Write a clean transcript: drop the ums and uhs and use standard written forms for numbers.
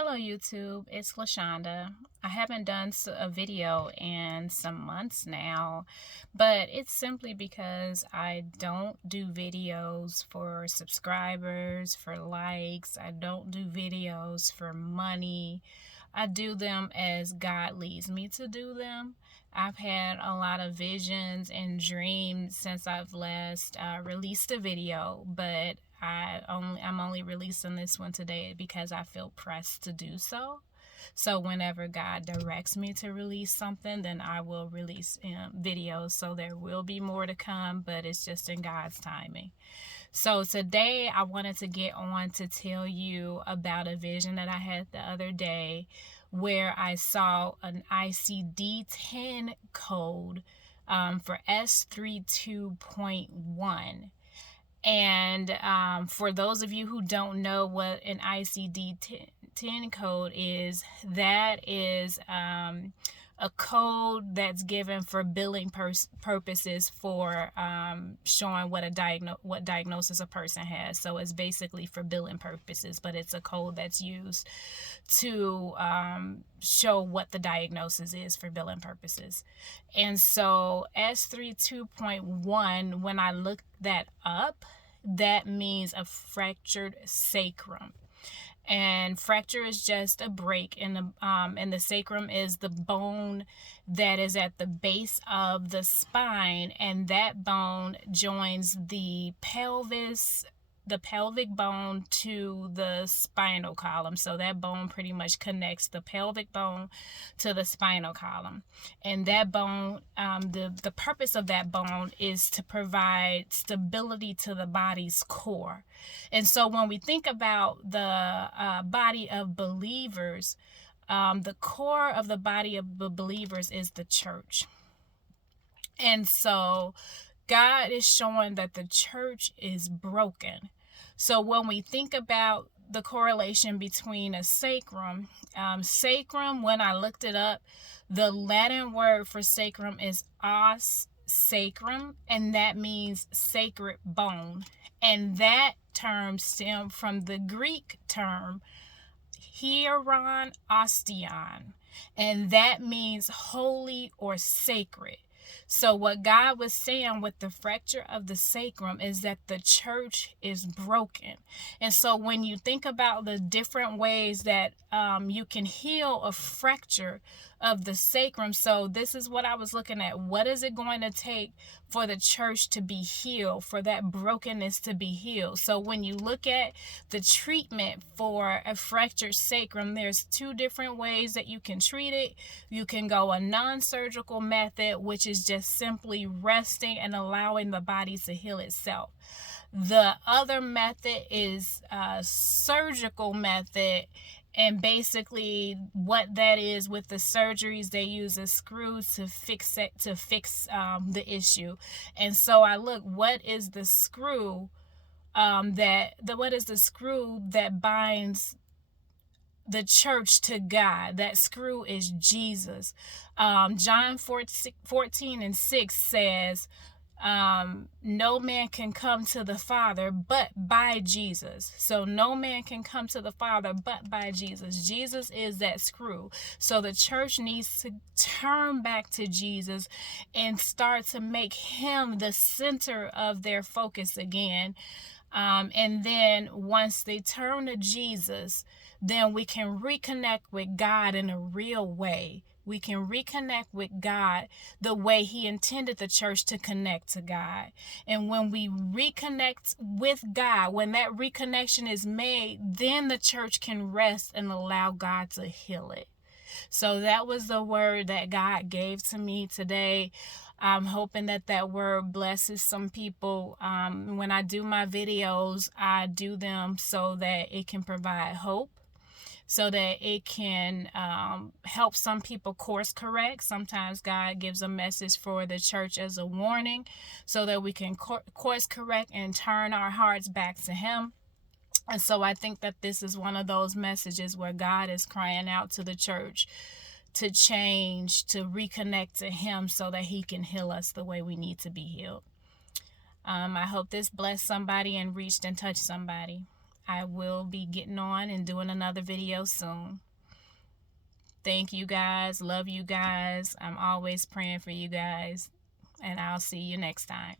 Hello YouTube, it's LaShonda. I haven't done a video in some months now, but it's simply because I don't do videos for subscribers, for likes. I don't do videos for money. I do them as God leads me to do them. I've had a lot of visions and dreams since I've last released a video, but I'm only releasing this one today because I feel pressed to do so. So whenever God directs me to release something, then I will release videos. So there will be more to come, but it's just in God's timing. So today I wanted to get on to tell you about a vision that I had the other day where I saw an ICD-10 code for S32.1. And for those of you who don't know what an ICD-10 code is, that is a code that's given for billing purposes for showing what diagnosis a person has. So it's basically for billing purposes, but it's a code that's used to show what the diagnosis is for billing purposes. And so S32.1, when I looked that up, that means a fractured sacrum. And fracture is just a break in the sacrum is the bone that is at the base of the spine, and that bone joins the pelvic bone to the spinal column. So that bone pretty much connects the pelvic bone to the spinal column. And that bone, the purpose of that bone is to provide stability to the body's core. And so when we think about the body of believers, the core of the body of the believers is the church. And so God is showing that the church is broken. So when we think about the correlation between a sacrum, when I looked it up, the Latin word for sacrum is os sacrum, and that means sacred bone. And that term stemmed from the Greek term hieron ostion, and that means holy or sacred. So what God was saying with the fracture of the sacrum is that the church is broken. And so when you think about the different ways that you can heal a fracture of the sacrum, so this is what I was looking at. What is it going to take for the church to be healed, for that brokenness to be healed? So when you look at the treatment for a fractured sacrum, there's two different ways that you can treat it. You can go a non-surgical method, which is just simply resting and allowing the body to heal itself. The other method is a surgical method, and basically what that is, with the surgeries, they use a screw to fix the issue. And so I look, what is the screw that binds the church to God? That screw is Jesus. John 14:6 says, no man can come to the Father but by Jesus. So no man can come to the Father but by Jesus. Jesus is that screw. So the church needs to turn back to Jesus and start to make him the center of their focus again. And then once they turn to Jesus, then we can reconnect with God in a real way. We can reconnect with God the way he intended the church to connect to God. And when we reconnect with God, when that reconnection is made, then the church can rest and allow God to heal it. So that was the word that God gave to me today. I'm hoping that that word blesses some people. When I do my videos, I do them so that it can provide hope, so that it can help some people course correct. Sometimes God gives a message for the church as a warning so that we can course correct and turn our hearts back to him. And so I think that this is one of those messages where God is crying out to the church to change, to reconnect to him so that he can heal us the way we need to be healed. I hope this blessed somebody and reached and touched somebody. I will be getting on and doing another video soon. Thank you guys. Love you guys. I'm always praying for you guys. And I'll see you next time.